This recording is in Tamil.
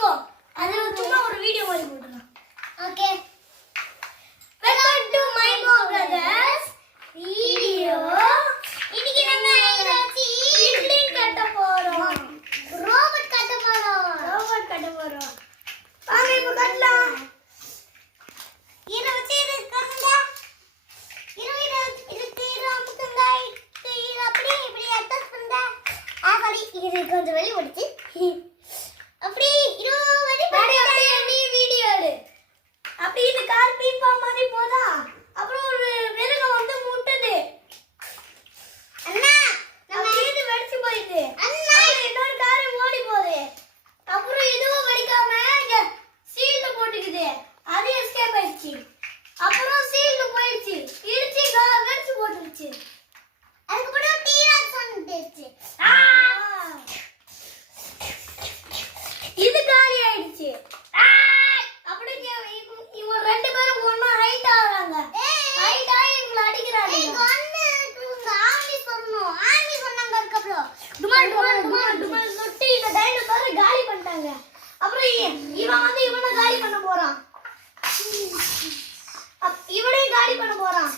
வச்சுக்கோ. அது சும்மா ஒரு வீடியோ மாதிரி போட்டுறேன். ஓகே. வெல்கம் டு மை மோ பிரதர்ஸ் வீடியோ. இன்னைக்கு நம்ம பில்டிங் கட்ட போறோம். ரோபோட் கட்ட போறோம். வாங்க இப்ப கட்டலாம். இத வச்சு இது கட்டுங்க. இது அமுக்குங்க. இது அப்படி இப்படி அட்டாச் பண்ணுங்க. அப்படி இது கொஞ்சம் வெளிய ஓடிச்சு. அப்படி இது வெளிய அப்படியே நீ வீடியோ எடு. அப்படி இது கால் பீப்பா மாதிரி போதா? அப்புறம் ஒரு மிருகம் வந்து முட்டுது. அண்ணா நம்ம இது வெடிச்சு போயிடுது. அண்ணா இன்னொரு கார் ஓடி போகுது. அப்புறம் இதுவும் வெடிக்காம சீல்ட் போட்டுக்குது. அது எஸ்கேப் ஆயிடுச்சு. அப்புறம் சீல்ட் போயிடுச்சு. இடிச்சு வெடிச்சு போட்டுருச்சு. அதுக்கு கூட டீராக்ஸ் வந்துச்சு. இது காலி ஆயிடுச்சு. அப்படியே இவங்க ரெண்டு பேரும் ஒண்ணா ஹைட் ஆகுறாங்க. ஹைட் ஆகி இவங்களை அடிக்கிறாங்க. ஆர்மி சொன்னோம். ஆர்மி சொன்னாங்க. அதுக்கப்புறம் டுமால் டுமால் டுமால் டுமால் சுட்டி இந்த டைனோசரை காலி பண்ணிட்டாங்க. அப்புறம் இவன் வந்து இவனை காலி பண்ண போறான். இவனையும் காலி பண்ண போறான்.